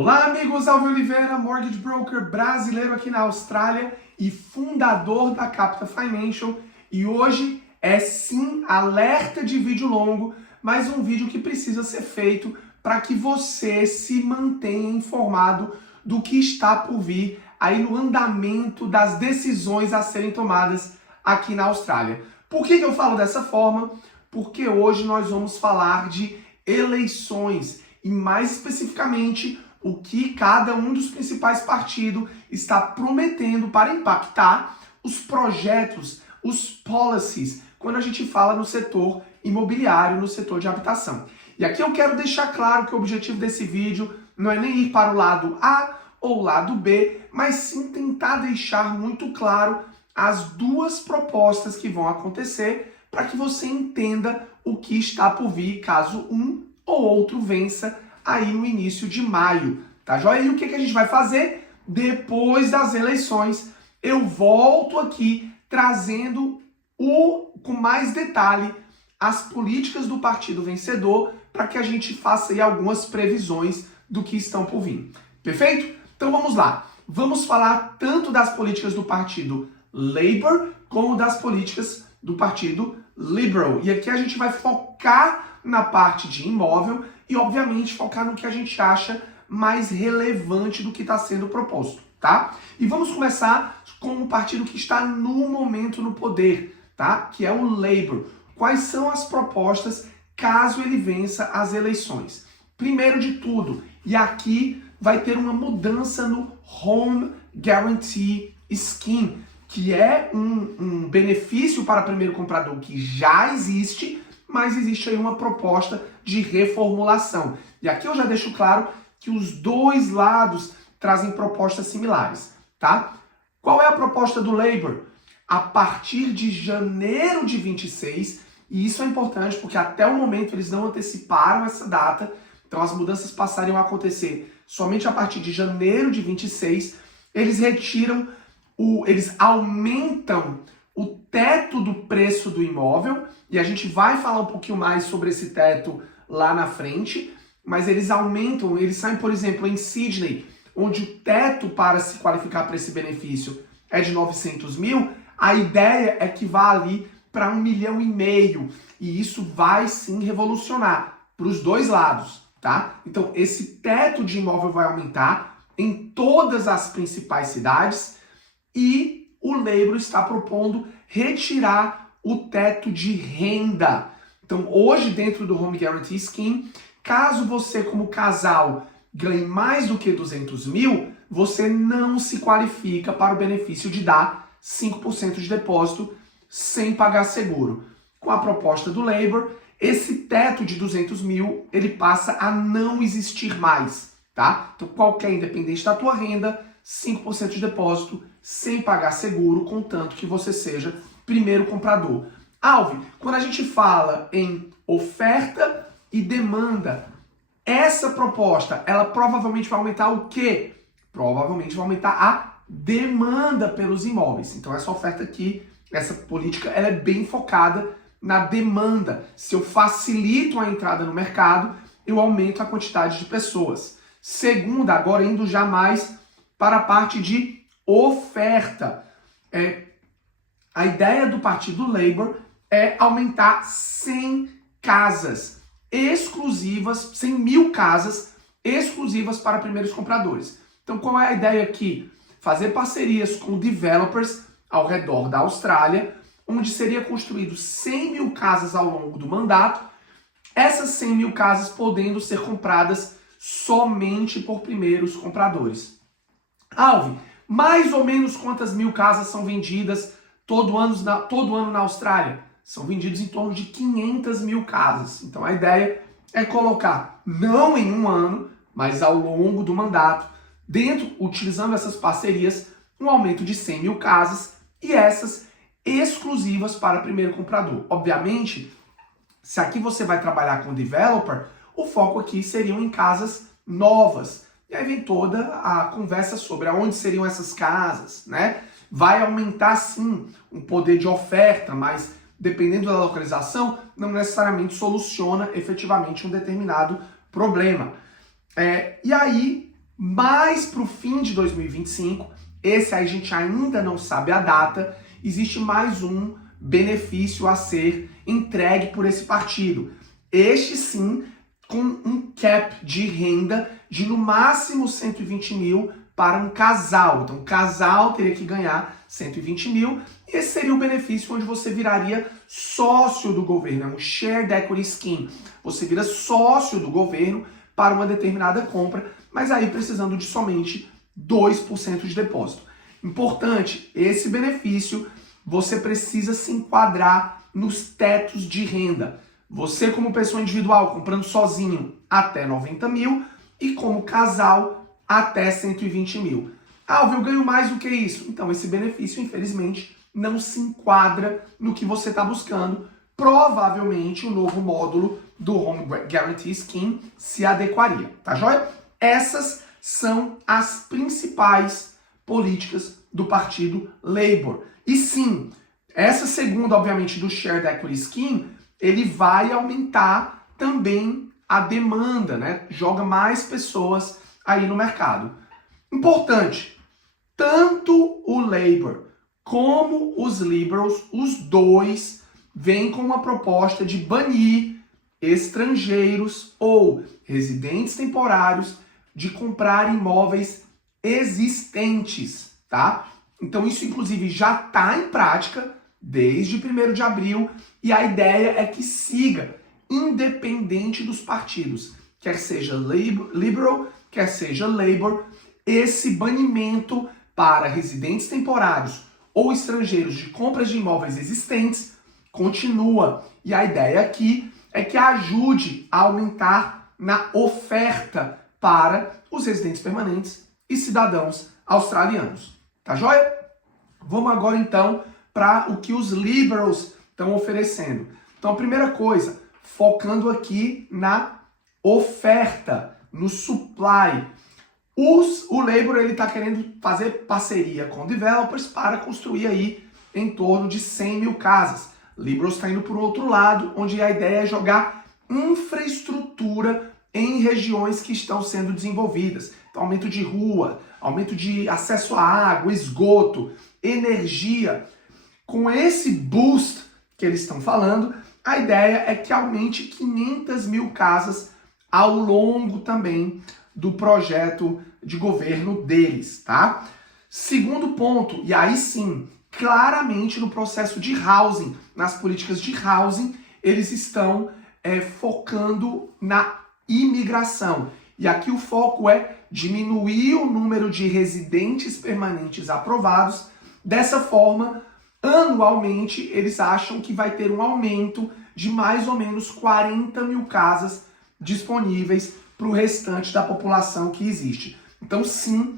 Olá amigos, Alvin Oliveira, Mortgage Broker brasileiro aqui na Austrália e fundador da Capita Financial. E hoje é sim alerta de vídeo longo, mas um vídeo que precisa ser feito para que você se mantenha informado do que está por vir aí no andamento das decisões a serem tomadas aqui na Austrália. Por que eu falo dessa forma? Porque hoje nós vamos falar de eleições e mais especificamente o que cada um dos principais partidos está prometendo para impactar os projetos, os policies, quando a gente fala no setor imobiliário, no setor de habitação. E aqui eu quero deixar claro que o objetivo desse vídeo não é nem ir para o lado A ou o lado B, mas sim tentar deixar muito claro as duas propostas que vão acontecer para que você entenda o que está por vir caso um ou outro vença aí no início de maio, tá joia? E o que a gente vai fazer? Depois das eleições, eu volto aqui trazendo com mais detalhe as políticas do partido vencedor para que a gente faça aí algumas previsões do que estão por vir. Perfeito? Então vamos lá. Vamos falar tanto das políticas do partido Labour como das políticas do partido Liberal. E aqui a gente vai focar na parte de imóvel e, obviamente, focar no que a gente acha mais relevante do que está sendo proposto, tá? E vamos começar com o partido que está no momento no poder, tá? Que é o Labour. Quais são as propostas caso ele vença as eleições? Primeiro de tudo, e aqui vai ter uma mudança no Home Guarantee Scheme, que é um benefício para primeiro comprador que já existe, mas existe aí uma proposta de reformulação. E aqui eu já deixo claro que os dois lados trazem propostas similares, tá? Qual é a proposta do Labour? A partir de janeiro de 26, e isso é importante porque até o momento eles não anteciparam essa data, então as mudanças passariam a acontecer somente a partir de janeiro de 26, eles eles aumentam o teto do preço do imóvel, e a gente vai falar um pouquinho mais sobre esse teto lá na frente, mas eles aumentam, eles saem, por exemplo, em Sydney, onde o teto para se qualificar para esse benefício é de 900 mil, a ideia é que vá ali para 1,5 milhão, e isso vai sim revolucionar para os dois lados, tá? Então esse teto de imóvel vai aumentar em todas as principais cidades, e o Labour está propondo retirar o teto de renda. Então, hoje, dentro do Home Guarantee Scheme, caso você, como casal, ganhe mais do que 200 mil, você não se qualifica para o benefício de dar 5% de depósito sem pagar seguro. Com a proposta do Labour, esse teto de 200 mil, ele passa a não existir mais, tá? Então, qualquer independente da tua renda, 5% de depósito sem pagar seguro, contanto que você seja primeiro comprador. Alvin, quando a gente fala em oferta e demanda, essa proposta, ela provavelmente vai aumentar o quê? Provavelmente vai aumentar a demanda pelos imóveis. Então essa oferta aqui, essa política, ela é bem focada na demanda. Se eu facilito a entrada no mercado, eu aumento a quantidade de pessoas. Segunda, agora indo já mais para a parte de oferta. A ideia do partido Labour é aumentar 100 casas exclusivas, 100 mil casas exclusivas para primeiros compradores. Então qual é a ideia aqui? Fazer parcerias com developers ao redor da Austrália, onde seria construído 100 mil casas ao longo do mandato, essas 100 mil casas podendo ser compradas somente por primeiros compradores. Alvin, mais ou menos quantas mil casas são vendidas todo ano na Austrália? São vendidos em torno de 500 mil casas. Então a ideia é colocar, não em um ano, mas ao longo do mandato, utilizando essas parcerias, um aumento de 100 mil casas e essas exclusivas para primeiro comprador. Obviamente, se aqui você vai trabalhar com developer, o foco aqui seriam em casas novas. E aí vem toda a conversa sobre aonde seriam essas casas, né? Vai aumentar sim o poder de oferta, mas dependendo da localização, não necessariamente soluciona efetivamente um determinado problema. E aí, Mas para o fim de 2025, esse aí a gente ainda não sabe a data, existe mais um benefício a ser entregue por esse partido. Este sim, com um cap de renda de no máximo 120 mil para um casal. Então, o casal teria que ganhar 120 mil. E esse seria o benefício onde você viraria sócio do governo. É um Shared Equity Scheme. Você vira sócio do governo para uma determinada compra, mas aí precisando de somente 2% de depósito. Importante, esse benefício você precisa se enquadrar nos tetos de renda. Você como pessoa individual comprando sozinho até 90 mil e como casal até 120 mil. Ah, eu ganho mais do que isso. Então esse benefício, infelizmente, não se enquadra no que você está buscando. Provavelmente o novo módulo do Home Guarantee Scheme se adequaria, tá joia? Essas são as principais políticas do Partido Labour. E sim, essa segunda, obviamente, do Shared Equity Scheme, ele vai aumentar também a demanda, né? Joga mais pessoas aí no mercado. Importante, tanto o Labour como os Liberals, os dois, vêm com uma proposta de banir estrangeiros ou residentes temporários de comprar imóveis existentes, tá? Então isso, inclusive, já está em prática desde 1º de abril e a ideia é que siga, independente dos partidos, quer seja Liberal, quer seja Labour, esse banimento para residentes temporários ou estrangeiros de compras de imóveis existentes continua. E a ideia aqui é que ajude a aumentar na oferta para os residentes permanentes e cidadãos australianos. Tá joia? Vamos agora então para o que os Liberals estão oferecendo. Então a primeira coisa, focando aqui na oferta, no supply. O Labour está querendo fazer parceria com developers para construir aí em torno de 100 mil casas. Liberals está indo para o outro lado, onde a ideia é jogar infraestrutura em regiões que estão sendo desenvolvidas. Então, aumento de rua, aumento de acesso à água, esgoto, energia. Com esse boost que eles estão falando, a ideia é que aumente 500 mil casas ao longo também do projeto de governo deles, tá? Segundo ponto, e aí sim, claramente no processo de housing, nas políticas de housing, eles estão focando na imigração. E aqui o foco é diminuir o número de residentes permanentes aprovados. Dessa forma, anualmente, eles acham que vai ter um aumento de mais ou menos 40 mil casas disponíveis para o restante da população que existe. Então, sim,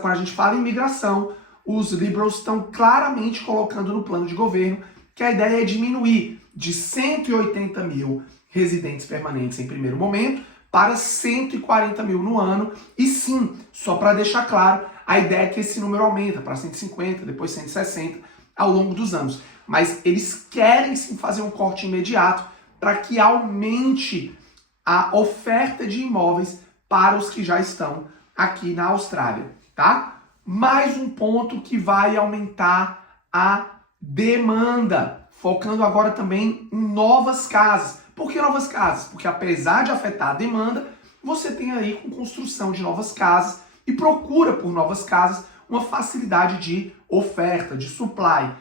quando a gente fala em imigração, os Liberals estão claramente colocando no plano de governo que a ideia é diminuir de 180 mil residentes permanentes em primeiro momento para 140 mil no ano. E sim, só para deixar claro, a ideia é que esse número aumenta para 150, depois 160 ao longo dos anos. Mas eles querem sim fazer um corte imediato para que aumente a oferta de imóveis para os que já estão aqui na Austrália, tá? Mais um ponto que vai aumentar a demanda, focando agora também em novas casas. Por que novas casas? Porque apesar de afetar a demanda, você tem aí com construção de novas casas e procura por novas casas uma facilidade de oferta, de supply.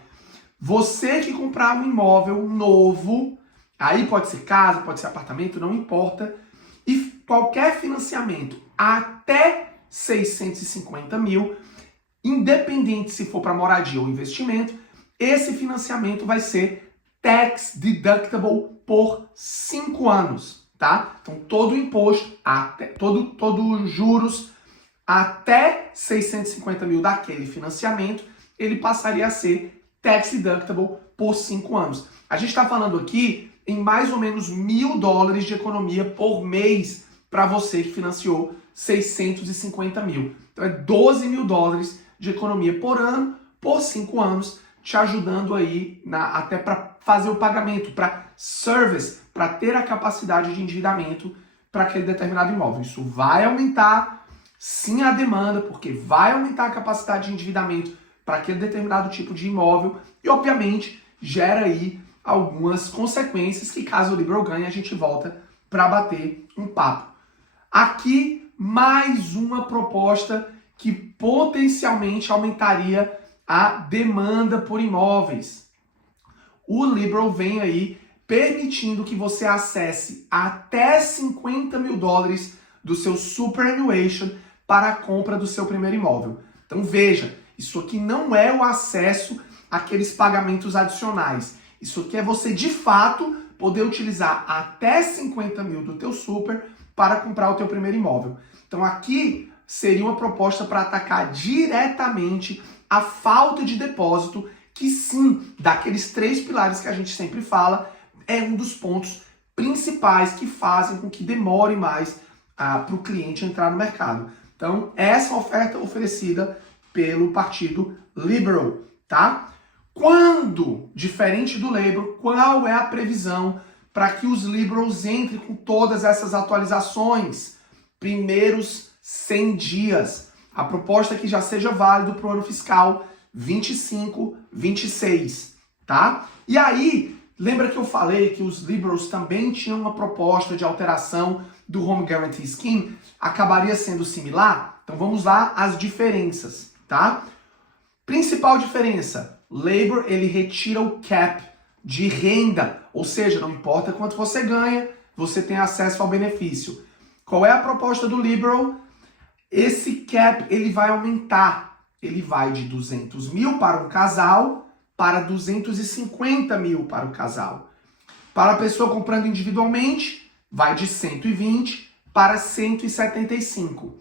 Você que comprar um imóvel novo, aí pode ser casa, pode ser apartamento, não importa, e qualquer financiamento até 650 mil, independente se for para moradia ou investimento, esse financiamento vai ser tax deductible por 5 anos, tá? Então todo imposto, todo juros até 650 mil daquele financiamento, ele passaria a ser tax deductible por 5 anos. A gente está falando aqui em mais ou menos $1.000 de economia por mês para você que financiou 650 mil. Então é $12 mil de economia por ano, por 5 anos, te ajudando aí até para fazer o pagamento, para service, para ter a capacidade de endividamento para aquele determinado imóvel. Isso vai aumentar, sim há demanda, porque vai aumentar a capacidade de endividamento para aquele determinado tipo de imóvel e, obviamente, gera aí algumas consequências que, caso o Liberal ganhe, a gente volta para bater um papo. Aqui, mais uma proposta que potencialmente aumentaria a demanda por imóveis. O Liberal vem aí permitindo que você acesse até 50 mil dólares do seu superannuation para a compra do seu primeiro imóvel. Então veja, isso aqui não é o acesso àqueles pagamentos adicionais. Isso aqui é você, de fato, poder utilizar até 50 mil do teu super para comprar o teu primeiro imóvel. Então aqui seria uma proposta para atacar diretamente a falta de depósito, que sim, daqueles 3 pilares que a gente sempre fala, é um dos pontos principais que fazem com que demore mais para o cliente entrar no mercado. Então, essa oferta oferecida pelo Partido Liberal, tá? Quando, diferente do Labour, qual é a previsão para que os Liberals entrem com todas essas atualizações? Primeiros 100 dias. A proposta é que já seja válido para o ano fiscal 25, 26, tá? E aí, lembra que eu falei que os Liberals também tinham uma proposta de alteração do Home Guarantee Scheme? Acabaria sendo similar? Então vamos lá as diferenças, tá? Principal diferença, Labour ele retira o cap de renda, ou seja, não importa quanto você ganha, você tem acesso ao benefício. Qual é a proposta do Liberal? Esse cap ele vai aumentar, ele vai de 200 mil para um casal para 250 mil para o casal. Para a pessoa comprando individualmente, vai de 120 para 175.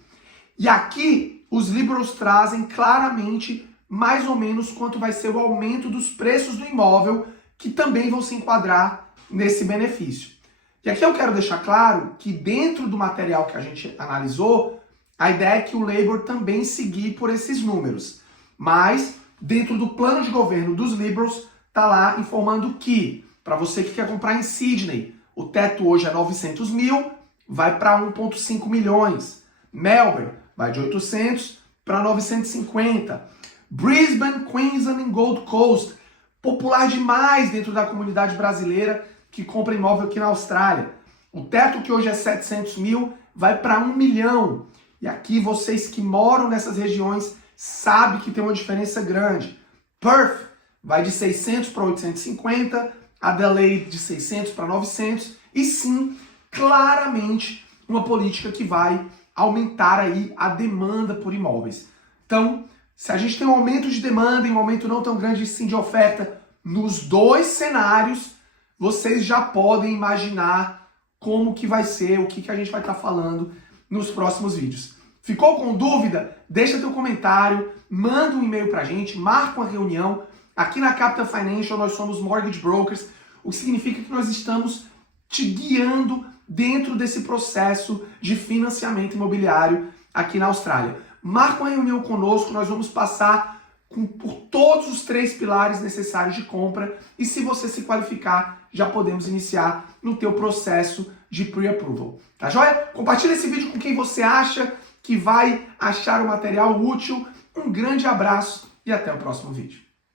E aqui, os Liberals trazem claramente mais ou menos quanto vai ser o aumento dos preços do imóvel, que também vão se enquadrar nesse benefício. E aqui eu quero deixar claro que dentro do material que a gente analisou, a ideia é que o Labour também seguir por esses números. Mas, dentro do plano de governo dos Liberals, está lá informando que, para você que quer comprar em Sydney, o teto hoje é 900 mil, vai para 1,5 milhões. Melbourne vai de 800 para 950. Brisbane, Queensland e Gold Coast, popular demais dentro da comunidade brasileira que compra imóvel aqui na Austrália. O teto que hoje é 700 mil vai para 1 milhão. E aqui vocês que moram nessas regiões sabem que tem uma diferença grande. Perth vai de 600 para 850, Adelaide de 600 para 900 e sim, claramente uma política que vai aumentar aí a demanda por imóveis. Então, se a gente tem um aumento de demanda e um aumento não tão grande sim de oferta nos dois cenários, vocês já podem imaginar como que vai ser, o que a gente vai estar falando nos próximos vídeos. Ficou com dúvida? Deixa teu comentário, manda um e-mail pra gente, marca uma reunião. Aqui na Capital Financial nós somos mortgage brokers, o que significa que nós estamos te guiando dentro desse processo de financiamento imobiliário aqui na Austrália. Marca uma reunião conosco, nós vamos passar por todos os 3 pilares necessários de compra e se você se qualificar, já podemos iniciar no teu processo de pre-approval. Tá joia? Compartilha esse vídeo com quem você acha que vai achar o material útil. Um grande abraço e até o próximo vídeo.